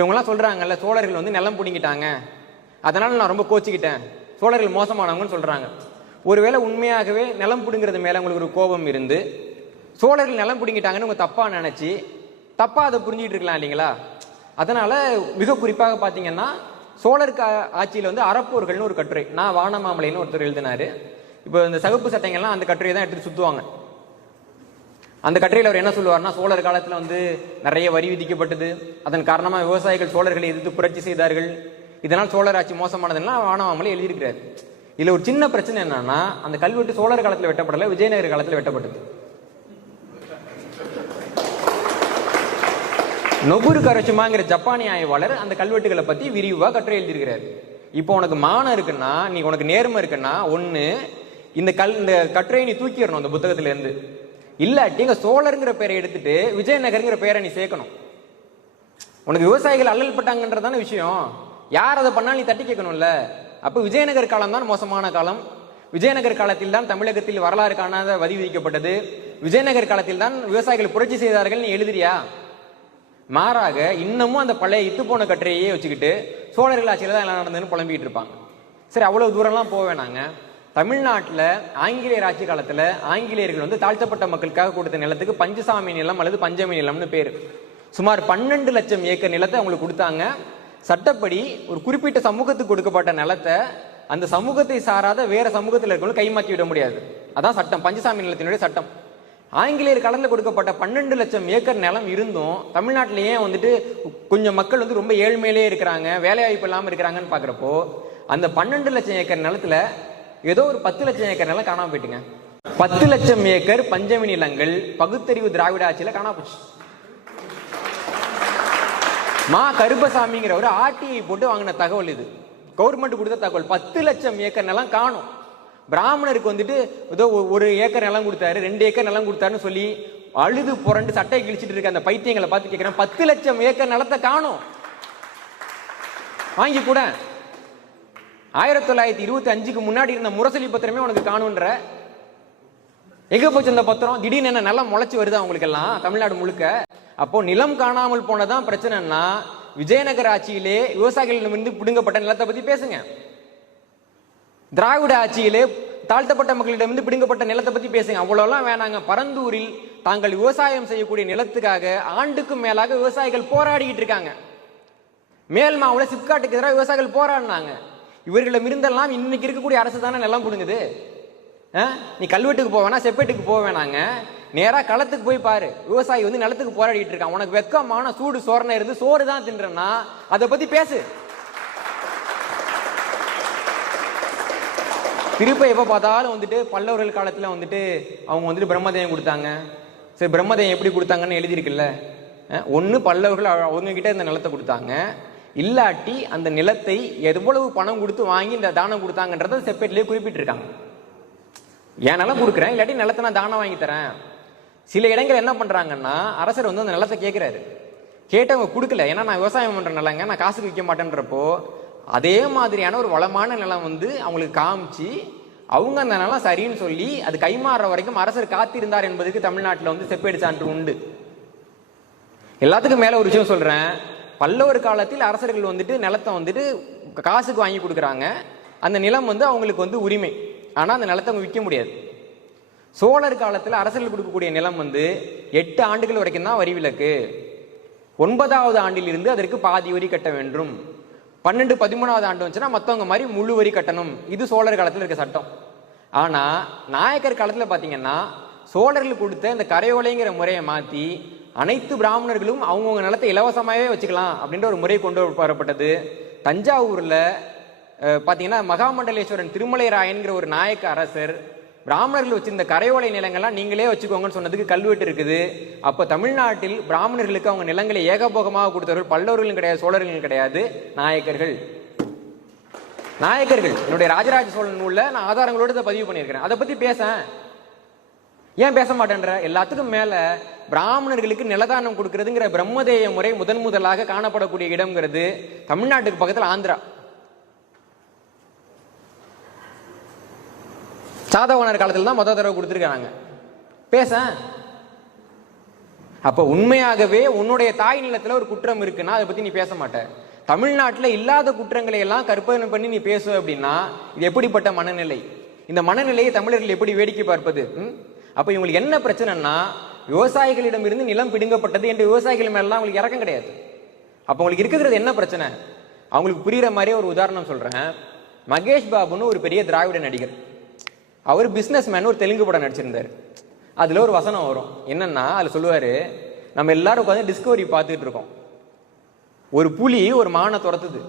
இவங்கெல்லாம் சொல்றாங்கல்ல சோழர்கள் வந்து நிலம் பிடிங்கிட்டாங்க. அதனால நான் ரொம்ப கோச்சிக்கிட்டேன். சோழர்கள் மோசமானவங்கன்னு சொல்றாங்க. ஒருவேளை உண்மையாகவே நிலம் பிடுங்கிறது மேல உங்களுக்கு ஒரு கோபம் இருந்து சோழர்கள் நிலம் பிடிங்கிட்டாங்கன்னு உங்க தப்பா நினைச்சு தப்பா அதை புரிஞ்சுட்டு இருக்கலாம் இல்லைங்களா? அதனால மிக குறிப்பாக பாத்தீங்கன்னா சோழர் கா- ஆட்சியில் வந்து அறப்போர்கள்னு ஒரு கட்டுரை நான் வானமாமலைன்னு ஒருத்தர் எழுதினாரு. இப்போ இந்த சகுப்பு சட்டைங்கள்லாம் அந்த கட்டுரையை தான் எடுத்துகிட்டு சுத்துவாங்க. அந்த கட்டுரையில் அவர் என்ன சொல்லுவார்னா சோழர் காலத்தில் வந்து நிறைய வரி விதிக்கப்பட்டது. அதன் காரணமாக விவசாயிகள் சோழர்களை எதிர்த்து புரட்சி செய்தார்கள். இதனால் சோழர் ஆட்சி மோசமானதுலாம் வானவாமலே எழுதியிருக்கிறார். இதில் ஒரு சின்ன பிரச்சனை என்னன்னா அந்த கல்வெட்டு சோழர் காலத்தில் வெட்டப்படலை விஜயநகர காலத்தில் வெட்டப்பட்டது. நொபுரு கரச்சுமாங்கிற ஜப்பானிய ஆய்வாளர் அந்த கல்வெட்டுகளை பத்தி விரிவாக கட்டுரை எழுதியிருக்கிறார். இப்போ உனக்கு மானம் இருக்குன்னா நீ உனக்கு நேர்மை இருக்குன்னா ஒன்று இந்த கல் இந்த கட்டுரையை நீ தூக்கிடணும் அந்த புத்தகத்துல இருந்து இல்லாட்டி இங்க சோழருங்கிற பேரை எடுத்துட்டு விஜயநகருங்கிற பேரை நீ சேர்க்கணும். உனக்கு விவசாயிகள் அல்லல் பட்டாங்கன்றதான விஷயம். யார் அதை பண்ணாலும் நீ தட்டி கேட்கணும்ல? அப்ப விஜயநகர் காலம் தான் மோசமான காலம். விஜயநகர் காலத்தில் தான் தமிழகத்தில் வரலாறு காணாத வரி விதிக்கப்பட்டது. விஜயநகர் காலத்தில் தான் விவசாயிகள் புரட்சி செய்தார்கள் நீ எழுதுறியா? மாறாக இன்னமும் அந்த பழைய இத்து போன கட்டுரையே வச்சுக்கிட்டு சோழர்கள் ஆட்சியில தான் எல்லாம் நடந்ததுன்னு புலம்பிக்கிட்டு இருப்பாங்க. சரி அவ்வளவு தூரம்லாம் போவேன் நாங்கள் தமிழ்நாட்டில் ஆங்கிலேயர் ஆட்சி காலத்தில் ஆங்கிலேயர்கள் வந்து தாழ்த்தப்பட்ட மக்களுக்காக கொடுத்த நிலத்துக்கு பஞ்சசாமி நிலம் அல்லது பஞ்சமி நிலம்னு பேர். சுமார் பன்னெண்டு லட்சம் ஏக்கர் நிலத்தை அவங்களுக்கு கொடுத்தாங்க. சட்டப்படி ஒரு குறிப்பிட்ட சமூகத்துக்கு கொடுக்கப்பட்ட நிலத்தை அந்த சமூகத்தை சாராத வேற சமூகத்தில் இருக்கவங்களும் கைமாற்றி விட முடியாது. அதான் சட்டம். பஞ்சசாமி நிலத்தினுடைய சட்டம். ஆங்கிலேயர் கடல்ல கொடுக்கப்பட்ட பன்னெண்டு லட்சம் ஏக்கர் நிலம் இருந்தும் தமிழ்நாட்டில் ஏன் வந்துட்டு கொஞ்சம் மக்கள் வந்து ரொம்ப ஏழ்மையிலே இருக்கிறாங்க வேலை வாய்ப்பு இருக்கிறாங்கன்னு பார்க்குறப்போ அந்த பன்னெண்டு லட்சம் ஏக்கர் நிலத்தில் ஏதோ ஒரு பத்து லட்சம் ஏக்கர் நிலம் காணாம போயிட்டுங்க. பத்து லட்சம் ஏக்கர் பஞ்சமி நிலங்கள் பகுத்தறிவு திராவிட ஆட்சியில காணாம போச்சு. மா கருப்பசாமிங்கிற ஒரு ஆர்டிஐ போட்டு வாங்கின தகவல் இது. கவர்மெண்ட் கொடுத்த தகவல். பத்து லட்சம் ஏக்கர் நிலம் காணும். பிராமணருக்கு வந்துட்டு ஏதோ ஒ- ஒரு ஏக்கர் நிலம் கொடுத்தாரு ரெண்டு ஏக்கர் நிலம் கொடுத்தாருன்னு சொல்லி அழுது புரண்டு சட்டை கிழிச்சிட்டு இருக்க அந்த பைத்தியங்களை பார்த்து கேட்கிறேன் பத்து லட்சம் ஏக்கர் நிலத்தை காணும். வாங்கி கூட ஆயிரத்தி தொள்ளாயிரத்தி இருபத்தி அஞ்சுக்கு முன்னாடி இருந்த முரசொலி பத்திரமே உனக்கு காணுன்ற. எங்க போச்சு இந்த பத்திரம்? திடீர்னு என்ன நல்லா முளைச்சு வருதா உங்களுக்கு எல்லாம் தமிழ்நாடு முழுக்க. அப்போ நிலம் காணாமல் போனதான் பிரச்சனைன்னா விஜயநகர் ஆட்சியிலே விவசாயிகளிடமிருந்து பிடுங்கப்பட்ட நிலத்தை பத்தி பேசுங்க. திராவிட ஆட்சியிலே தாழ்த்தப்பட்ட மக்களிடமிருந்து பிடுங்கப்பட்ட நிலத்தை பத்தி பேசுங்க. அவ்வளவுலாம் வேணாங்க. பரந்தூரில் தாங்கள் விவசாயம் செய்யக்கூடிய நிலத்துக்காக ஆண்டுக்கும் மேலாக விவசாயிகள் போராடிக்கிட்டு இருக்காங்க. மேல் சிப்காட்டுக்கு எதிராக விவசாயிகள் போராடினாங்க. இவர்களிடம் இருந்தெல்லாம் இன்னைக்கு இருக்கக்கூடிய அரசு தானே நிலம் கொடுங்குது ஆ? நீ கல்வெட்டுக்கு போக வேணாம் செப்பேட்டுக்கு போக வேணாங்க களத்துக்கு போய் பாரு. விவசாயி வந்து நிலத்துக்கு போராடிட்டு இருக்கான். உனக்கு வெக்கமான சூடு சோரணை இருந்து சோறு தான் தின்றனா அதை பத்தி பேசு. திருப்ப எப்போ பார்த்தாலும் வந்துட்டு பல்லவர்கள் காலத்தில் வந்துட்டு அவங்க வந்துட்டு பிரம்மதேயம் கொடுத்தாங்க. சரி பிரம்மதேயம் எப்படி கொடுத்தாங்கன்னு எழுதியிருக்குல்ல? ஒன்று பல்லவர்கள் அவங்க கிட்டே இந்த நிலத்தை கொடுத்தாங்க. இல்லாட்டி அந்த நிலத்தை எவ்வளவு பணம் கொடுத்து வாங்கி இந்த தானம் கொடுத்தாங்கன்றத செப்பேட்லயே குறிப்பிட்டிருக்காங்க. என் நிலம் கொடுக்குறேன் இல்லாட்டி நிலத்தை நான் தானம் வாங்கி தரேன். சில இடங்கள் என்ன பண்றாங்கன்னா அரசர் வந்து அந்த நிலத்தை கேட்கிறாரு கேட்டவங்க கொடுக்கல. ஏன்னா நான் விவசாயம் பண்ற நிலங்க நான் காசுக்கு விற்க மாட்டேன்றப்போ அதே மாதிரியான ஒரு வளமான நிலம் வந்து அவங்களுக்கு காமிச்சு அவங்க அந்த நிலம் சரின்னு சொல்லி அது கைமாறுற வரைக்கும் அரசர் காத்திருந்தார் என்பதுக்கு தமிழ்நாட்டில் வந்து செப்பேடு சான்று உண்டு. எல்லாத்துக்கும் மேல ஒரு விஷயம் சொல்றேன். பல்லவர் காலத்தில் அரசர்கள் வந்துட்டு நிலத்தை வந்துட்டு காசுக்கு வாங்கி கொடுக்குறாங்க. அந்த நிலம் வந்து அவங்களுக்கு வந்து உரிமை. ஆனால் அந்த நிலத்தை அவங்க விற்க முடியாது. சோழர் காலத்தில் அரசர்கள் கொடுக்கக்கூடிய நிலம் வந்து எட்டு ஆண்டுகள் வரைக்கும் தான் வரி விலக்கு. ஒன்பதாவது ஆண்டில் இருந்து அதற்கு பாதி வரி கட்ட வேண்டும். பன்னெண்டு பதிமூணாவது ஆண்டு வந்துச்சுன்னா மற்றவங்க மாதிரி முழு வரி கட்டணும். இது சோழர் காலத்தில் இருக்க சட்டம். ஆனால் நாயக்கர் காலத்தில் பார்த்தீங்கன்னா சோழர்கள் கொடுத்த இந்த கரையோலைங்கிற முறையை மாற்றி அனைத்து பிராமணர்களும் அவங்கவுங்க நிலத்தை இலவசமாகவே வச்சுக்கலாம் அப்படின்ற ஒரு முறை கொண்டு வரப்பட்டது. தஞ்சாவூரில் பார்த்தீங்கன்னா மகாமண்டலேஸ்வரன் திருமலை ராயன்கிற ஒரு நாயக்க அரசர் பிராமணர்கள் வச்சிருந்த கரையோலை நிலங்கள்லாம் நீங்களே வச்சுக்கோங்கன்னு சொன்னதுக்கு கல்வெட்டு இருக்குது. அப்போ தமிழ்நாட்டில் பிராமணர்களுக்கு அவங்க நிலங்களை ஏகபோகமாக கொடுத்தவர்கள் பல்லவர்களும் கிடையாது சோழர்களும் கிடையாது நாயக்கர்கள். நாயக்கர்கள் என்னுடைய ராஜராஜ சோழன் நூலில் நான் ஆதாரங்களோடு இதை பதிவு பண்ணியிருக்கிறேன். அதை பற்றி பேசேன் ஏன் பேச மாட்டேன்ற? எல்லாத்துக்கும் மேல பிராமணர்களுக்கு நிலதானம் கொடுக்கறதுங்கிற பிரம்மதேய முறை முதன் முதலாக காணப்படக்கூடிய இடம்ங்கிறது தமிழ்நாட்டுக்கு பக்கத்தில் ஆந்திரா. சாதவனர் காலத்தில் தான் மொத்த தடவை கொடுத்துருக்காங்க பேச. அப்ப உண்மையாகவே உன்னுடைய தாய் நிலத்துல ஒரு குற்றம் இருக்குன்னா அதை பத்தி நீ பேச மாட்ட. தமிழ்நாட்டில் இல்லாத குற்றங்களை எல்லாம் கற்பனை பண்ணி நீ பேசுவ அப்படின்னா இது எப்படிப்பட்ட மனநிலை? இந்த மனநிலையை தமிழர்கள் எப்படி வேடிக்கை பார்ப்பது? அப்போ இவங்களுக்கு என்ன பிரச்சனைன்னா விவசாயிகளிடமிருந்து நிலம் பிடுங்கப்பட்டது என்று விவசாயிகள் மேலாம் அவங்களுக்கு இறக்கம் கிடையாது. அப்போ உங்களுக்கு இருக்கிறது என்ன பிரச்சனை? அவங்களுக்கு புரியுற மாதிரியே ஒரு உதாரணம் சொல்றேன். மகேஷ் பாபுன்னு ஒரு பெரிய திராவிட நடிகர். அவர் பிஸ்னஸ் மேன் ஒரு தெலுங்கு படம் நடிச்சிருந்தார். அதில் ஒரு வசனம் வரும். என்னன்னா அதில் சொல்லுவார் நம்ம எல்லாரும் உட்காந்து டிஸ்கவரி பார்த்துட்டு இருக்கோம். ஒரு புலி ஒரு மானை துரத்துது.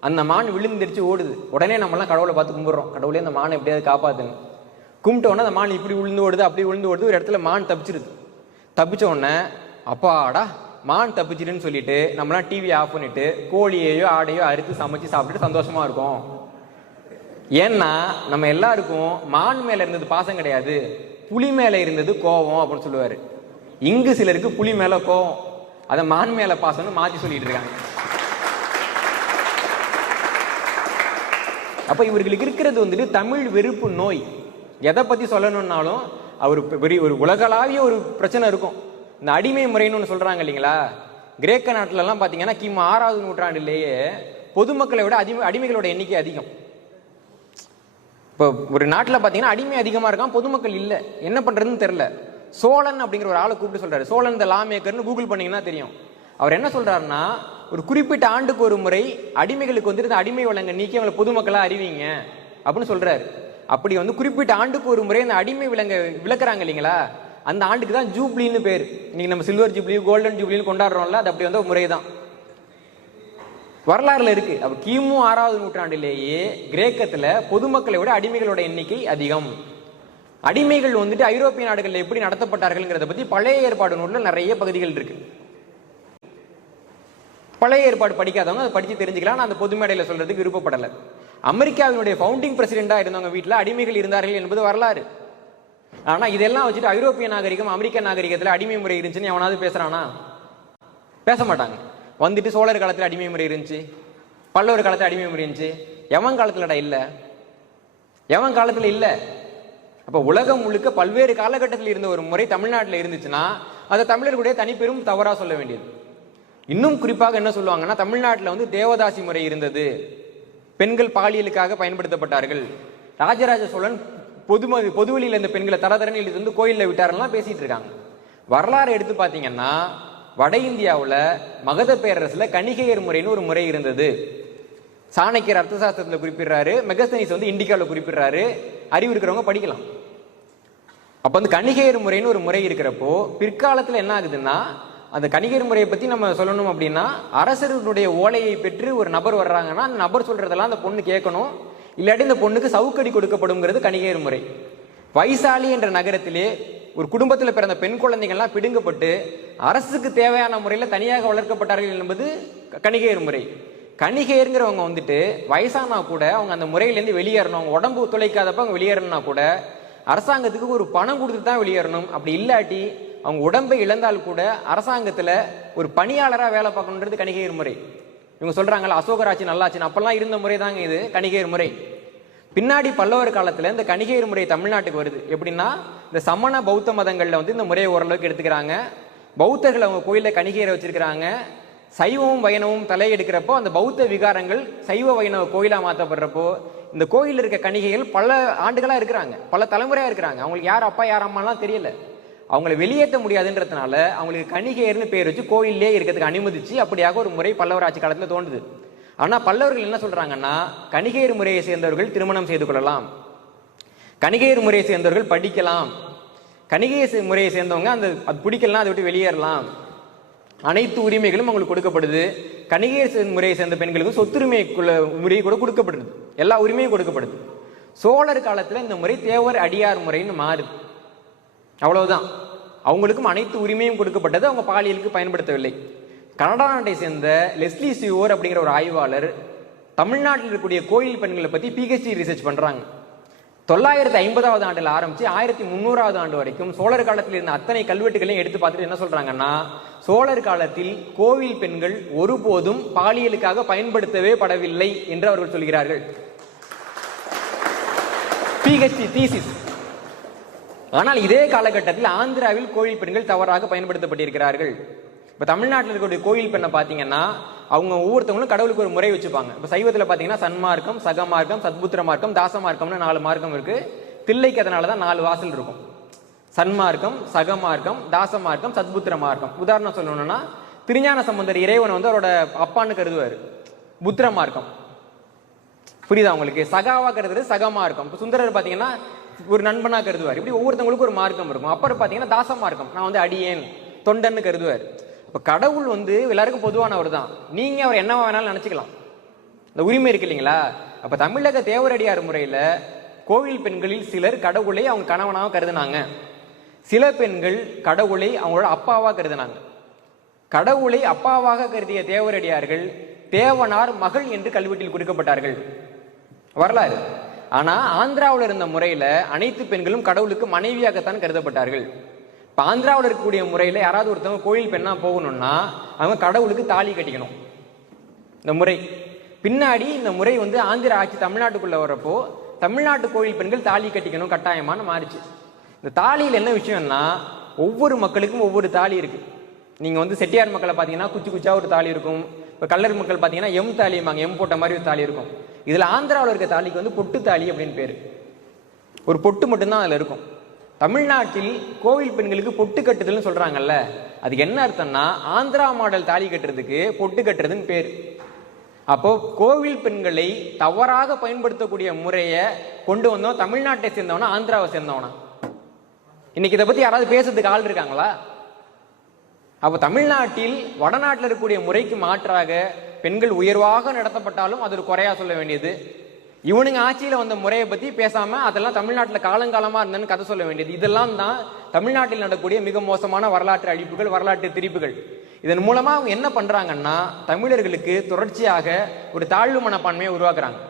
அந்த மான் விழுந்துருச்சு ஓடுது. உடனே நம்மலாம் கடவுளை பார்த்து கும்பிட்றோம். கடவுளே அந்த மானை எப்படியாவது காப்பாத்துன்னு. கும்பிட்டோன்னே அந்த மான் இப்படி விழுந்து ஓடுது அப்படி விழுந்து ஓடுது ஒரு இடத்துல மான் தப்பிச்சிருது. தப்பிச்ச உடனே அப்பாடா மான் தப்பிச்சிருன்னு சொல்லிட்டு நம்மளாம் டிவி ஆஃப் பண்ணிட்டு கோழியையோ ஆடையோ அறுத்து சமைச்சு சாப்பிட்டுட்டு சந்தோஷமா இருக்கும். ஏன்னா நம்ம எல்லாருக்கும் மான் மேல இருந்தது பாசம் கிடையாது. புலி மேல இருந்தது கோவம் அப்படின்னு சொல்லுவாரு. இங்கு சிலருக்கு புலி மேல கோவம். அதை மான் மேல பாசம்னு மாத்தி சொல்லிட்டு இருக்காங்க. அப்ப இவர்களுக்கு இருக்கிறது வந்துட்டு தமிழ் வெறுப்பு நோய். எதை பத்தி சொல்லணும்னாலும் அவர் பெரிய ஒரு உலகளாவிய ஒரு பிரச்சனை இருக்கும். இந்த அடிமை முறைன்னு ஒன்று சொல்றாங்க இல்லைங்களா? கிரேக்க நாட்டுல எல்லாம் பாத்தீங்கன்னா கிமு ஆறாவது நூற்றாண்டுலேயே பொதுமக்களை விட அடிமை அடிமைகளோட எண்ணிக்கை அதிகம். இப்போ ஒரு நாட்டில் பார்த்தீங்கன்னா அடிமை அதிகமாக இருக்கான் பொதுமக்கள் இல்லை. என்ன பண்ணுறதுன்னு தெரில சோழன் அப்படிங்கிற ஒரு ஆளை கூப்பிட்டு சொல்கிறாரு சோழன் இந்த லா மேக்கர்னு கூகுள் பண்ணீங்கன்னா தெரியும். அவர் என்ன சொல்கிறாருன்னா ஒரு குறிப்பிட்ட ஆண்டுக்கு ஒரு முறை அடிமைகளுக்கு வந்துட்டு இந்த அடிமை வழங்க நீக்கி அவங்களை பொதுமக்களாக அறிவிங்க அப்படின்னு சொல்கிறாரு அப்படி வந்து குறிப்பிட்ட ஆண்டுக்கு ஒரு முறை அந்த அடிமை விலங்க விளக்குறாங்க இல்லைங்களா? அந்த ஆண்டுக்கு தான் ஜூப்ளின்னு பேர். இன்னைக்கு நம்ம சில்வர் ஜூப்ளி கோல்டன் ஜூப்ளின்னு கொண்டாடுறோம்ல அது அப்படி வந்து ஒரு முறை தான் வரலாறுல இருக்கு. அப்ப கிமு ஆறாவது நூற்றாண்டிலேயே கிரேக்கத்துல பொதுமக்களை விட அடிமைகளோட எண்ணிக்கை அதிகம். அடிமைகள் வந்துட்டு ஐரோப்பிய நாடுகளில் எப்படி நடத்தப்பட்டார்கள்ங்கிறத பத்தி பழைய ஏற்பாடு நூல்ல நிறைய பகுதிகள் இருக்கு. பழைய ஏற்பாடு படிக்காதவங்க அதை படிச்சு தெரிஞ்சுக்கலாம். நான் அந்த பொது மேடையில சொல்றதுக்கு விருப்பப்படலை. அமெரிக்காவினுடைய ஃபவுண்டிங் பிரசிடென்டா இருந்தவங்க வீட்டில் அடிமைகள் இருந்தார்கள் என்பது வரலாறு. ஆனா இதெல்லாம் வச்சுட்டு ஐரோப்பிய நாகரிகம் அமெரிக்க நாகரிகத்தில் அடிமை முறை இருந்துச்சுன்னு எவனாவது பேசுறானா? பேச மாட்டாங்க. வந்துட்டு சோழர் காலத்தில் அடிமை முறை இருந்துச்சு. பல்லவர் காலத்தில் அடிமை முறை இருந்துச்சு. எவன் காலத்துலடா இல்ல. எவன் காலத்துல இல்ல. அப்ப உலகம் முழுக்க பல்வேறு காலகட்டத்தில் இருந்த ஒரு முறை தமிழ்நாட்டில் இருந்துச்சுன்னா அதை தமிழர்களுடைய தனிப்பெரும் தவறா சொல்ல வேண்டியது. இன்னும் குறிப்பாக என்ன சொல்லுவாங்கன்னா தமிழ்நாட்டில் வந்து தேவதாசி முறை இருந்தது. பெண்கள் பாலியலுக்காக பயன்படுத்தப்பட்டார்கள். ராஜராஜ சோழன் பொதும பொதுவெளியில் இந்த பெண்களை தரதரன்னு எழுதி வந்து கோயிலில் விட்டாரெல்லாம் பேசிட்டு இருக்காங்க. வரலாறு எடுத்து பார்த்தீங்கன்னா வட இந்தியாவில் மகத பேரரசில் கணிகையர் முறைன்னு ஒரு முறை இருந்தது. சாணக்கியர் அர்த்தசாஸ்திரத்தில் குறிப்பிடுறாரு மெகஸ்தனிஸ் வந்து இண்டிகாவில் குறிப்பிடுறாரு அறிவு இருக்கிறவங்க படிக்கலாம். அப்போ வந்து கணிகையர் முறைன்னு ஒரு முறை இருக்கிறப்போ பிற்காலத்தில் என்ன ஆகுதுன்னா அந்த கணிகர் முறையை பத்தி நம்ம சொல்லணும் அப்படின்னா அரசர்களுடைய ஓலையை பெற்று ஒரு நபர் வர்றாங்கன்னா அந்த நபர் சொல்றதெல்லாம் அந்த பொண்ணு கேட்கணும். இல்லாட்டி இந்த பொண்ணுக்கு சவுக்கடி கொடுக்கப்படுங்கிறது கணிகையர் முறை. வைசாலி என்ற நகரத்திலே ஒரு குடும்பத்தில் பிறந்த பெண் குழந்தைகள்லாம் பிடுங்கப்பட்டு அரசுக்கு தேவையான முறையில் தனியாக வளர்க்கப்பட்டார்கள் என்பது கணிகையர் முறை. கணிகையருங்கிறவங்க வந்துட்டு வயசானா கூட அவங்க அந்த முறையிலேருந்து வெளியேறணும். அவங்க உடம்பு துளைக்காதப்ப அவங்க வெளியேறணும்னா கூட அரசாங்கத்துக்கு ஒரு பணம் கொடுத்து தான் வெளியேறணும். அப்படி இல்லாட்டி அவங்க உடம்பை இழந்தால் கூட அரசாங்கத்தில் ஒரு பணியாளராக வேலை பார்க்கணுன்றது கணிகையர் முறை. இவங்க சொல்றாங்கல்ல அசோகராட்சி நல்லாச்சுன்னு. அப்பெல்லாம் இருந்த முறை தாங்க இது கணிகையர் முறை. பின்னாடி பல்லவர் காலத்தில் இந்த கணிகையர் முறை தமிழ்நாட்டுக்கு வருது. எப்படின்னா இந்த சமண பௌத்த மதங்களில் வந்து இந்த முறையை ஓரளவுக்கு எடுத்துக்கிறாங்க. பௌத்தர்கள் அவங்க கோயிலில் கணிகையரை வச்சிருக்கிறாங்க. சைவமும் வைணவும் தலையெடுக்கிறப்போ அந்த பௌத்த விகாரங்கள் சைவ வைணவ கோயிலாக மாற்றப்படுறப்போ இந்த கோயிலில் இருக்க கணிகைகள் பல ஆண்டுகளாக இருக்கிறாங்க. பல தலைமுறையாக இருக்கிறாங்க. அவங்களுக்கு யார் அப்பா யார் அம்மாலாம் தெரியல. அவங்கள வெளியேற்ற முடியாதுன்றதுனால அவங்களுக்கு கணிகையர்னு பேர் வச்சு கோயிலே இருக்கிறதுக்கு அனுமதிச்சு அப்படியாக ஒரு முறை பல்லவர் ஆட்சி காலத்துல தோன்றுது ஆனா பல்லவர்கள் என்ன சொல்றாங்கன்னா கணிகையர் முறையை சேர்ந்தவர்கள் திருமணம் செய்து கொள்ளலாம். கணிகையர் முறையை சேர்ந்தவர்கள் படிக்கலாம். கணிகையர் முறையை சேர்ந்தவங்க அந்த அது பிடிக்கலாம் அதை விட்டு வெளியேறலாம். அனைத்து உரிமைகளும் அவங்களுக்கு கொடுக்கப்படுது. கணிகையர் முறையை சேர்ந்த பெண்களுக்கு சொத்துரிமைக்குள்ள முறையை கூட கொடுக்கப்படுது. எல்லா உரிமையும் கொடுக்கப்படுது. சோழர் காலத்துல இந்த முறை தேவர் அடியார் முறைன்னு மாறுது. அவ்வளவுதான். அவங்களுக்கும் அனைத்து உரிமையும் கொடுக்கப்பட்டது அவங்க பாலியலுக்கு பயன்படுத்தவில்லை. கனடா நாட்டை சேர்ந்த லெஸ்லி சியோர் அப்படிங்கிற ஒரு ஆய்வாளர் தமிழ்நாட்டில் இருக்கக்கூடிய கோயில் பெண்களை பத்தி பிஹெச்டி ரிசர்ச் பண்றாங்க. தொள்ளாயிரத்தி ஐம்பதாவது ஆண்டில் ஆரம்பிச்சு ஆயிரத்தி முந்நூறாவது ஆண்டு வரைக்கும் சோழர் காலத்தில் இருந்த அத்தனை கல்வெட்டுகளையும் எடுத்து பார்த்துட்டு என்ன சொல்றாங்கன்னா சோழர் காலத்தில் கோவில் பெண்கள் ஒருபோதும் பாலியலுக்காக பயன்படுத்தவே படவில்லை என்று அவர்கள் சொல்கிறார்கள். பிஹெச்டி தீசிஸ் ஆனால் இதே காலகட்டத்தில் ஆந்திராவில் கோயில் பெண்கள் தவறாக பயன்படுத்தப்பட்டிருக்கிறார்கள். இப்ப தமிழ்நாட்டில் இருக்கக்கூடிய கோயில் பெண்ணை பாத்தீங்கன்னா அவங்க ஒவ்வொருத்தவங்களும் கடவுளுக்கு ஒரு முறை வச்சுப்பாங்க. இப்ப சைவத்துல பாத்தீங்கன்னா சன்மார்க்கம் சகமார்க்கம் சத்புத்திர மார்க்கம் தாசமார்க்கம்னு நாலு மார்க்கம் இருக்கு. தில்லைக்கு அதனால தான் நாலு வாசல் இருக்கும். சன்மார்க்கம் சகமார்க்கம் தாசமார்க்கம் சத்புத்திர மார்க்கம் உதாரணம் சொல்லணும்னா திருஞான சம்பந்தர் இறைவன் வந்து அவரோட அப்பான்னு கருதுவார். புத்திர மார்க்கம் புரியுதா உங்களுக்கு? சகாவா கருதுறது சகமா இருக்கும் இப்போ சுந்தரர் பாத்தீங்கன்னா ஒரு நண்பனாக கருதுவார். இப்படி ஒவ்வொருத்தவங்களுக்கும் ஒரு மார்க்கம் இருக்கும். அப்புறம் பார்த்தீங்கன்னா தாச மார்க்கம். நான் வந்து அடியேன் தொண்டன்னு கருதுவார். இப்போ கடவுள் வந்து எல்லாருக்கும் பொதுவானவர் தான். நீங்கள் அவர் என்னவா வேணாலும் நினச்சிக்கலாம். இந்த உரிமை இருக்கு இல்லைங்களா? அப்போ தமிழக தேவரடியார் முறையில கோவில் பெண்களில் சிலர் கடவுளை அவங்க கணவனாக கருதுனாங்க. சில பெண்கள் கடவுளை அவங்களோட அப்பாவாக கருதுனாங்க. கடவுளை அப்பாவாக கருதிய தேவரடியார்கள் தேவனார் மகள் என்று கல்வெட்டில் குறிக்கப்பட்டார்கள். வரலாறு. ஆனா ஆந்திராவில் இருந்த முறையில அனைத்து பெண்களும் கடவுளுக்கு மனைவியாகத்தான் கருதப்பட்டார்கள். இப்ப ஆந்திராவில் இருக்கக்கூடிய முறையில யாராவது ஒருத்தவங்க கோயில் பெண்ணா போகணும்னா அவங்க கடவுளுக்கு தாலி கட்டிக்கணும். இந்த முறை. பின்னாடி இந்த முறை வந்து ஆந்திர ஆட்சி தமிழ்நாட்டுக்குள்ள வரப்போ தமிழ்நாட்டு கோயில் பெண்கள் தாலி கட்டிக்கணும் கட்டாயமான மாறிச்சு. இந்த தாலியில் என்ன விஷயம்னா ஒவ்வொரு மக்களுக்கும் ஒவ்வொரு தாலி இருக்கு. நீங்க வந்து செட்டியார் மக்களை பாத்தீங்கன்னா குச்சி குச்சா ஒரு தாலி இருக்கும். இப்போ கல்லர் மக்கள் பார்த்தீங்கன்னா எம் தாலிம்பாங்க. எம் போட்ட மாதிரி ஒரு தாலி இருக்கும். இதில் ஆந்திராவில் இருக்க தாலிக்கு வந்து பொட்டு தாலி அப்படின்னு பேர். ஒரு பொட்டு மட்டும்தான் அதில் இருக்கும். தமிழ்நாட்டில் கோவில் பெண்களுக்கு பொட்டு கட்டுதல்னு சொல்கிறாங்கல்ல அதுக்கு என்ன அர்த்தம்னா ஆந்திரா மாடல் தாலி கட்டுறதுக்கு பொட்டு கட்டுறதுன்னு பேர். அப்போ கோவில் பெண்களை தவறாக பயன்படுத்தக்கூடிய முறையை கொண்டு வந்தோம் தமிழ்நாட்டை சேர்ந்தவனா ஆந்திராவை சேர்ந்தவனா? இன்னைக்கு இதை பத்தி யாராவது பேசுறதுக்கு ஆள் இருக்காங்களா? அப்ப தமிழ்நாட்டில் வடநாட்டில் இருக்கக்கூடிய முறைக்கு மாற்றாக பெண்கள் உயர்வாக நடத்தப்பட்டாலும் அது ஒரு குறையா சொல்ல வேண்டியது. இவனுங்க ஆட்சியில வந்த முறையை பத்தி பேசாம அதெல்லாம் தமிழ்நாட்டில் காலங்காலமா இருந்தேன்னு கதை சொல்ல வேண்டியது. இதெல்லாம் தான் தமிழ்நாட்டில் நடக்கக்கூடிய மிக மோசமான வரலாற்று அழிப்புகள் வரலாற்று திரிப்புகள். இதன் மூலமா அவங்க என்ன பண்றாங்கன்னா தமிழர்களுக்கு தொடர்ச்சியாக ஒரு தாழ்வு மனப்பான்மையை உருவாக்குறாங்க.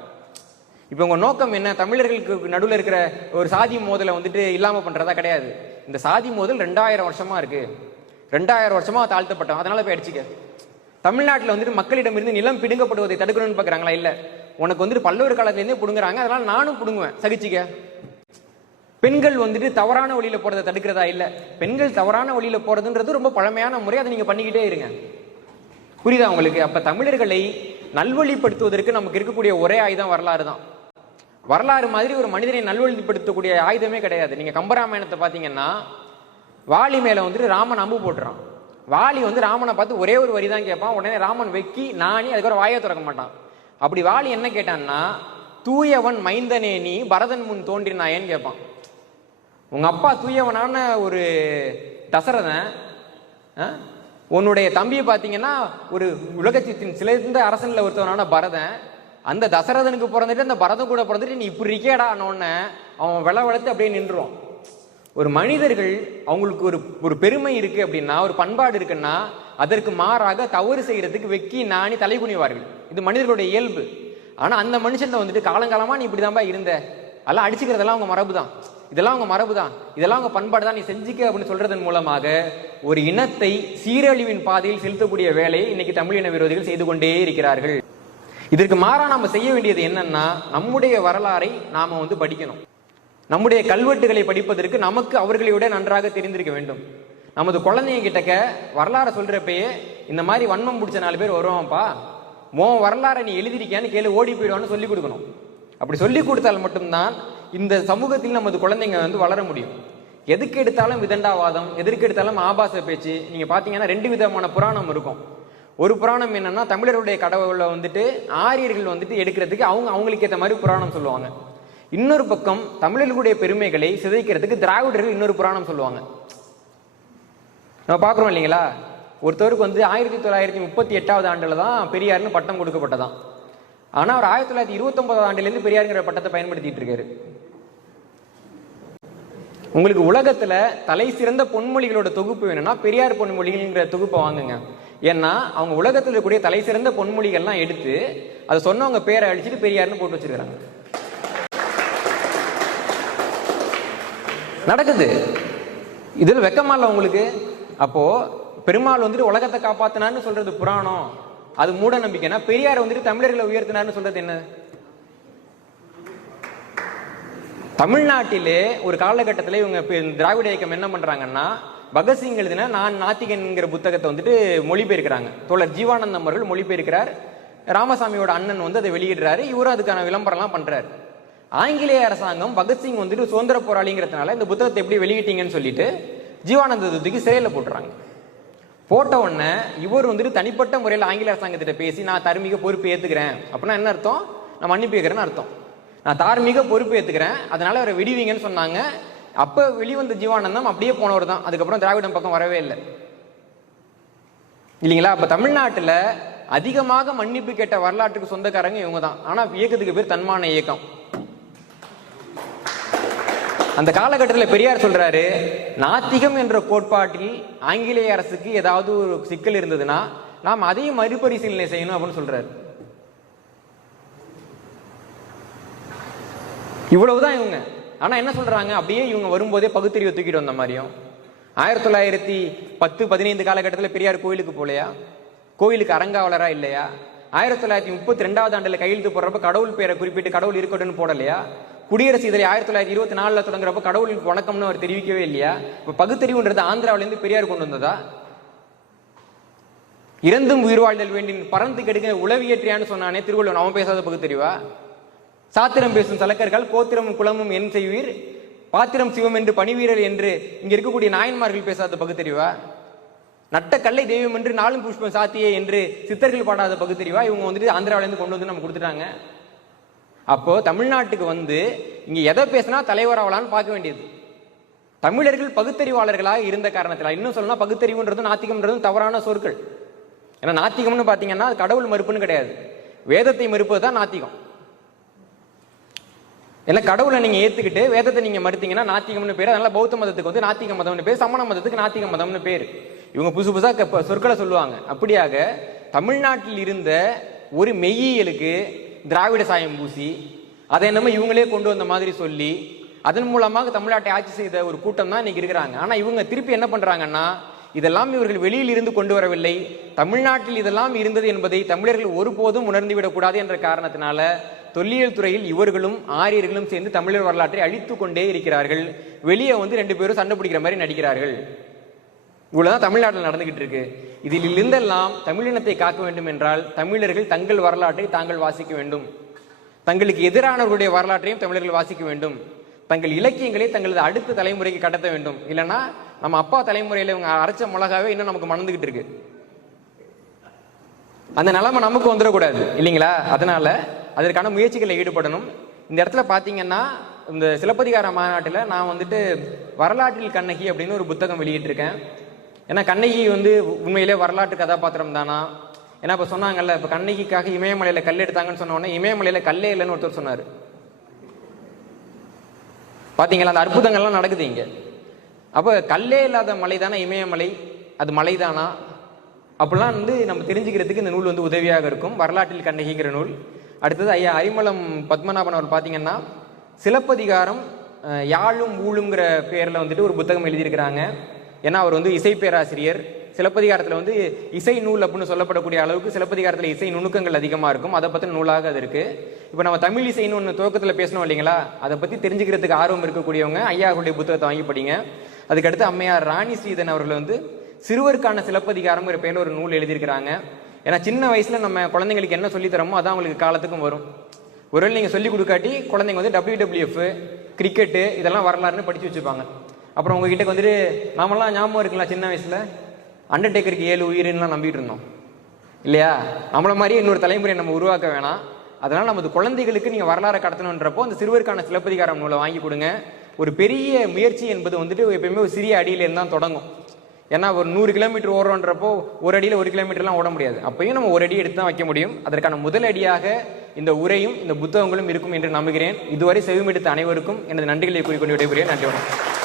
இப்போ உங்க நோக்கம் என்ன? தமிழர்களுக்கு நடுவில் இருக்கிற ஒரு சாதி மோதலை வந்துட்டு இல்லாம பண்றதா கிடையாது. இந்த சாதி மோதல் ரெண்டாயிரம் வருஷமா இருக்கு. ரெண்டாயிரம் வருஷமா தாழ்த்தப்பட்டோம் அதனால போய் அடிச்சுக்க. தமிழ்நாட்டில் வந்துட்டு மக்களிடம் இருந்து நிலம் பிடுங்கப்படுவதை தடுக்கணும்னு பார்க்குறாங்களா இல்ல. உனக்கு வந்துட்டு பல்லவர் காலத்திலேருந்தே பிடுங்குறாங்க. அதனால நானும் பிடுங்குவேன். சகிச்சுக்க. பெண்கள் வந்துட்டு தவறான வழியில போறதை தடுக்கிறதா? இல்ல. பெண்கள் தவறான வழியில போறதுன்றது ரொம்ப பழமையான முறை. அதை நீங்க பண்ணிக்கிட்டே இருங்க. புரியுதா உங்களுக்கு? அப்ப தமிழர்களை நல்வழிப்படுத்துவதற்கு நமக்கு இருக்கக்கூடிய ஒரே ஆயுதம் வரலாறு தான். வரலாறு மாதிரி ஒரு மனிதனை நல்வழிப்படுத்தக்கூடிய ஆயுதமே கிடையாது. நீங்க கம்பராமாயணத்தை பாத்தீங்கன்னா வாலி மேலே வந்துட்டு ராமன் அம்பு போட்டுறான். வாலி வந்து ராமனை பார்த்து ஒரே ஒரு வரி தான் கேட்பான். உடனே ராமன் வெக்கி நானி அதுக்கப்புறம் வாயை திறக்க மாட்டான். அப்படி வாலி என்ன கேட்டான்னா தூயவன் மைந்தனே நீ பரதன் முன் தோன்றினாயேன்னு கேட்பான். உங்கள் அப்பா தூயவனான ஒரு தசரதன் ஆ? உன்னுடைய தம்பியை பார்த்தீங்கன்னா ஒரு உலகத்தின் சிலந்த அரசனில் ஒருத்தவனான பரதன் அந்த தசரதனுக்கு பிறந்துட்டு அந்த பரதன் கூட பிறந்துட்டு நீ இப்படி இருக்கேடா உடனே அவன் விளை வளர்த்து அப்படியே நின்றுவான் ஒரு மனிதர்கள் அவங்களுக்கு ஒரு ஒரு பெருமை இருக்கு அப்படின்னா ஒரு பண்பாடு இருக்குன்னா அதற்கு மாறாக தவறு செய்யறதுக்கு வெக்கி நாணி தலை குனிவார்கள். இது மனிதர்களுடைய இயல்பு. ஆனா அந்த மனுஷன் வந்துட்டு காலங்காலமா நீ இப்படிதான்பா இருந்த? அதெல்லாம் அடிச்சுக்கிறதெல்லாம் அவங்க மரபு தான் இதெல்லாம் அவங்க மரபு தான் இதெல்லாம் அவங்க பண்பாடு தான் நீ செஞ்சுக்க அப்படின்னு சொல்றதன் மூலமாக ஒரு இனத்தை சீரழிவின் பாதையில் செலுத்தக்கூடிய வேலையை இன்னைக்கு தமிழ் இன விரோதிகள் செய்து கொண்டே இருக்கிறார்கள். இதற்கு மாறா நம்ம செய்ய வேண்டியது என்னன்னா நம்முடைய வரலாறை நாம வந்து படிக்கணும். நம்முடைய கல்வெட்டுகளை படிப்பதற்கு நமக்கு அவர்களை விட நன்றாக தெரிந்திருக்க வேண்டும். நமது குழந்தைங்க கிட்டக்க வரலாறை சொல்றப்பயே இந்த மாதிரி வன்மம் பிடிச்ச நாலு பேர் வருவான்ப்பா. உன் வரலாறை நீ எழுதிருக்கியான்னு கேளு ஓடி போயிடுவான்னு சொல்லி கொடுக்கணும். அப்படி சொல்லி கொடுத்தால் மட்டும்தான் இந்த சமூகத்தில் நமது குழந்தைங்க வந்து வளர முடியும். எதுக்கு எடுத்தாலும் விதண்டாவாதம் எதற்கு எடுத்தாலும் ஆபாச பேச்சு. நீங்க பாத்தீங்கன்னா ரெண்டு விதமான புராணம் இருக்கும். ஒரு புராணம் என்னன்னா தமிழருடைய கடவுளை வந்துட்டு ஆரியர்கள் வந்துட்டு எடுக்கிறதுக்கு அவங்க அவங்களுக்கு ஏற்ற மாதிரி புராணம் சொல்லுவாங்க. இன்னொரு பக்கம் தமிழர்களுடைய பெருமைகளை சிதைக்கிறதுக்கு திராவிடர்கள் இன்னொரு புராணம் சொல்லுவாங்க. நம்ம பார்க்குறோம் இல்லைங்களா? ஒருத்தருக்கு வந்து ஆயிரத்தி தொள்ளாயிரத்தி முப்பத்தி எட்டாவது ஆண்டில் தான் பெரியார்னு பட்டம் கொடுக்கப்பட்டதான். ஆனால் அவர் ஆயிரத்தி தொள்ளாயிரத்தி இருபத்தொன்பதாவது ஆண்டுலேருந்து பெரியாருங்கிற பட்டத்தை பயன்படுத்திட்டு இருக்காரு. உங்களுக்கு உலகத்துல தலை சிறந்த பொன்மொழிகளோட தொகுப்பு வேணும்னா பெரியார் பொன்மொழிகள்ங்கிற தொகுப்பை வாங்குங்க. ஏன்னா அவங்க உலகத்தில் இருக்கக்கூடிய தலை சிறந்த பொன்மொழிகள்லாம் எடுத்து அதை சொன்னவங்க பேரை அழிச்சிட்டு பெரியார்னு போட்டு வச்சிருக்காங்க நடக்குது. இதில் வெக்கமா இல்லை உங்களுக்கு? அப்போ பெருமாள் வந்துட்டு உலகத்தை காப்பாத்தினார்னு சொல்றது புராணம். அது மூட நம்பிக்கைனா பெரியார் வந்துட்டு தமிழர்களை உயர்த்தினார்னு சொல்றது என்ன? தமிழ்நாட்டிலே ஒரு காலகட்டத்தில் இவங்க திராவிட இயக்கம் என்ன பண்றாங்கன்னா பகத்சிங் எழுதின நான் நாத்திகன்கிற புத்தகத்தை வந்துட்டு மொழிபெயர்க்கிறாங்க. தோழர் ஜீவானந்தம் அவர்கள் மொழிபெயர்க்கிறார். ராமசாமியோட அண்ணன் வந்து அதை வெளியிடுறாரு. இவரும் அதுக்கான விளம்பரம்லாம் பண்றாரு. ஆங்கிலேய அரசாங்கம் பகத்சிங் வந்துட்டு சுதந்திர போராளிங்கிறதுனால இந்த புத்தகத்தை எப்படி வெளியிட்டீங்கன்னு சொல்லிட்டு ஜீவானந்த தூக்கி சிறையில் போட்டுறாங்க. போட்ட உடனே இவர் வந்துட்டு தனிப்பட்ட முறையில் ஆங்கில அரசாங்கத்திட்ட பேசி நான் தார்மீக பொறுப்பு ஏற்றுக்கிறேன் அப்படின்னா என்ன அர்த்தம்? நான் மன்னிப்பு ஏற்கிறேன்னு அர்த்தம். நான் தார்மீக பொறுப்பு ஏற்றுக்கிறேன் அதனால அவரை விடுவீங்கன்னு சொன்னாங்க. அப்போ வெளிவந்த ஜீவானந்தம் அப்படியே போனவர் தான். அதுக்கப்புறம் திராவிடம் பக்கம் வரவே இல்லை. இல்லைங்களா? அப்போ தமிழ்நாட்டில் அதிகமாக மன்னிப்பு கேட்ட வரலாற்றுக்கு சொந்தக்காரங்க இவங்க தான். ஆனால் இயக்கத்துக்கு பேர் தன்மான இயக்கம். அந்த காலகட்டத்தில் பெரியார் சொல்றாரு நாத்திகம் என்ற கோட்பாட்டில் ஆங்கிலேய அரசுக்கு ஏதாவது ஒரு சிக்கல் இருந்ததுன்னா நாம் அதையும் மறுபரிசீலனை செய்யணும் அப்படின்னு சொல்றாரு. இவ்வளவுதான் இவங்க. ஆனா என்ன சொல்றாங்க? அப்படியே இவங்க வரும்போதே பகுத்தறிவை தூக்கிட்டு வந்த மாதிரியும். ஆயிரத்தி தொள்ளாயிரத்தி பத்து பதினைந்து காலகட்டத்தில் பெரியார் கோயிலுக்கு போலையா கோயிலுக்கு அரங்காவலரா இல்லையா? ஆயிரத்தி தொள்ளாயிரத்தி முப்பத்தி ரெண்டாவது ஆண்டுல கையெழுத்து போடுறப்ப கடவுள் பேரை குறிப்பிட்டு கடவுள் இருக்கட்டும்னு போடலையா? குடியரசு இதழை ஆயிரத்தி தொள்ளாயிரத்தி இருபத்தி நாலில் தொடங்குறப்ப கடவுளுக்கு வணக்கம்னு அவர் தெரிவிக்கவே இல்லையா? இப்போ பகுத்தறிவுன்றது ஆந்திராவிலேருந்து பெரியார் கொண்டு வந்ததா? இறந்தும் உயிர் வாழ்தல் வேண்டின் பறந்து கெடுக்க உளவியற்றியான்னு சொன்னானே திருவள்ளுவர் அவன் பேசாத பகுத்தறிவா? சாத்திரம் பேசும் சலக்கர்கள் கோத்திரமும் குலமும் என் செய்வீர் பாத்திரம் சிவம் என்று பணிவீரர் என்று இங்க இருக்கக்கூடிய நாயன்மார்கள் பேசாத பகுத்தறிவா? நட்ட கல்லை தெய்வம் என்று நாளும் புஷ்பம் சாத்தியே என்று சித்தர்கள் பாடாத பகுத்தறிவா? இவங்க வந்துட்டு ஆந்திராவிலேருந்து கொண்டு வந்து நம்ம கொடுத்துட்டாங்க. அப்போ தமிழ்நாட்டுக்கு வந்து இங்க எதை பேசினா தலைவராகலான்னு பார்க்க வேண்டியது. தமிழர்கள் பகுத்தறிவாளர்களாக இருந்த காரணத்தில் இன்னும் சொல்லணும் பகுத்தறிவுன்றதும் நாத்திகம்ன்றதும் தவறான சொற்கள். ஏன்னா நாத்திகம்னு பாத்தீங்கன்னா அது கடவுள் மறுப்புன்னு கிடையாது. வேதத்தை மறுப்பது தான் நாத்திகம். ஏன்னா கடவுளை நீங்க ஏத்துக்கிட்டு வேதத்தை நீங்க மறுத்தீங்கன்னா நாத்திகம்னு பேர் அதனால பௌத்த மதத்துக்கு வந்து நாத்திக மதம்னு பேர் சமண மதத்துக்கு நாத்திக மதம்னு பேர். இவங்க புதுசு புதுசாக க- சொற்களை சொல்லுவாங்க. அப்படியாக தமிழ்நாட்டில் இருந்த ஒரு மெய்யியலுக்கு திராவிட சாயம் பூசி அதை என்னமோ இவங்களே கொண்டு வந்த மாதிரி சொல்லி அதன் மூலமாக தமிழ்நாட்டை ஆட்சி செய்த ஒரு கூட்டம் தான் இன்னைக்கு இருக்கிறாங்க. ஆனால் இவங்க திருப்பி என்ன பண்ணுறாங்கன்னா இதெல்லாம் இவர்கள் வெளியில் இருந்து கொண்டு வரவில்லை. தமிழ்நாட்டில் இதெல்லாம் இருந்தது என்பதை தமிழர்கள் ஒருபோதும் உணர்ந்து விடக்கூடாது என்ற காரணத்தினால தொல்லியல் துறையில் இவர்களும் ஆரியர்களும் சேர்ந்து தமிழர் வரலாற்றை அழித்து கொண்டே இருக்கிறார்கள். வெளியே வந்து ரெண்டு பேரும் சண்டை பிடிக்கிற மாதிரி நடிக்கிறார்கள். இவ்வளவுதான் தமிழ்நாட்டில் நடந்துகிட்டு இருக்கு. இதில் இருந்தெல்லாம் தமிழினத்தை காக்க வேண்டும் என்றால் தமிழர்கள் தங்கள் வரலாற்றை தாங்கள் வாசிக்க வேண்டும். தங்களுக்கு எதிரானவர்களுடைய வரலாற்றையும் தமிழர்கள் வாசிக்க வேண்டும். தங்கள் இலக்கியங்களை தங்களது அடுத்த தலைமுறைக்கு கடத்த வேண்டும். இல்லைன்னா நம்ம அப்பா தலைமுறையில இவங்க அரைச்ச மிளகாவே இன்னும் நமக்கு மணந்துகிட்டு இருக்கு. அந்த நிலைமை நமக்கு வந்துடக்கூடாது இல்லைங்களா? அதனால அதற்கான முயற்சிகளில் ஈடுபடணும். இந்த இடத்துல பார்த்தீங்கன்னா இந்த சிலப்பதிகார மாநாட்டில் நான் வந்துட்டு வரலாற்றில் கண்ணகி அப்படின்னு ஒரு புத்தகம் வெளியிட்டிருக்கேன். ஏன்னா கண்ணகி வந்து உண்மையிலே வரலாற்று கதாபாத்திரம் தானா? ஏன்னா இப்போ சொன்னாங்கல்ல இப்போ கண்ணகிக்காக இமயமலையில் கல் எடுத்தாங்கன்னு சொன்ன உடனே இமயமலையில் கல்லே இல்லைன்னு ஒருத்தர் சொன்னார். பாத்தீங்களா? அந்த அற்புதங்கள்லாம் நடக்குது இங்க. அப்போ கல்லே இல்லாத மலை தானே இமயமலை? அது மலை தானா? அப்படிலாம் வந்து நம்ம தெரிஞ்சுக்கிறதுக்கு இந்த நூல் வந்து உதவியாக இருக்கும். வரலாற்றில் கண்ணகிங்கிற நூல். அடுத்தது ஐயா அரிமளம் பத்மநாபன் அவர் பார்த்தீங்கன்னா சிலப்பதிகாரம் யாழும் ஊழுங்கிற பேரில் வந்துட்டு ஒரு புத்தகம் எழுதியிருக்கிறாங்க. ஏன்னா அவர் வந்து இசை பேராசிரியர். சிலப்பதிகாரத்தில் வந்து இசை நூல் அப்படின்னு சொல்லப்படக்கூடிய அளவுக்கு சிலப்பதிகாரத்தில் இசை நுணுக்கங்கள் அதிகமாக இருக்கும். அதை பற்றின நூலாக அது இருக்கு. இப்போ நம்ம தமிழ் இசைன்னு ஒன்று துவக்கத்தில் பேசணும் இல்லைங்களா? அதை பற்றி தெரிஞ்சுக்கிறதுக்கு ஆர்வம் இருக்கக்கூடியவங்க ஐயாவுடைய புத்தகத்தை வாங்கி படிங்க. அதுக்கடுத்து அம்மையார் ராணி ஸ்ரீதன் அவர்கள் வந்து சிறுவருக்கான சிலப்பதிகாரம்ங்கிற பேரில் ஒரு நூல் எழுதியிருக்கிறாங்க. ஏன்னா சின்ன வயசில் நம்ம குழந்தைங்களுக்கு என்ன சொல்லித்தரமோ அதான் அவங்களுக்கு காலத்துக்கும் வரும். ஒருவேளை நீங்கள் சொல்லி கொடுக்காட்டி குழந்தைங்க வந்து டபிள்யூடபிள்யூஎஃப் கிரிக்கெட்டு இதெல்லாம் வரலாறுன்னு படித்து வச்சுப்பாங்க. அப்புறம் உங்ககிட்ட வந்துட்டு நாமெல்லாம் ஞாபகம் இருக்குங்களா சின்ன வயசுல? அண்டர்டேக்கருக்கு ஏழு உயிரின்லாம் நம்பிட்டு இருந்தோம். இல்லையா? நம்மள மாதிரி இன்னொரு தலைமுறையை நம்ம உருவாக்க வேணாம். அதனால நமது குழந்தைகளுக்கு நீங்க வரலாறு கடத்தணுன்றப்போ அந்த சிறுவருக்கான சிலப்பதிகாரம் நூலை வாங்கி கொடுங்க. ஒரு பெரிய முயற்சி என்பது வந்துட்டு எப்பயுமே ஒரு சிறிய அடியில இருந்து தான் தொடங்கும். ஏன்னா ஒரு நூறு கிலோமீட்டர் ஓடுறோன்றப்போ ஒரு அடியில் ஒரு கிலோமீட்டர்லாம் ஓட முடியாது. அப்பயும் நம்ம ஒரு அடி எடுத்து தான் வைக்க முடியும். அதற்கான முதல் அடியாக இந்த உரையும் இந்த புத்தகங்களும் இருக்கும் என்று நம்புகிறேன். இதுவரை செவிமெடுத்த அனைவருக்கும் எனது நன்றிகளை கூறிக்கொண்டு விடைபெறுகிறேன். நன்றி வணக்கம்.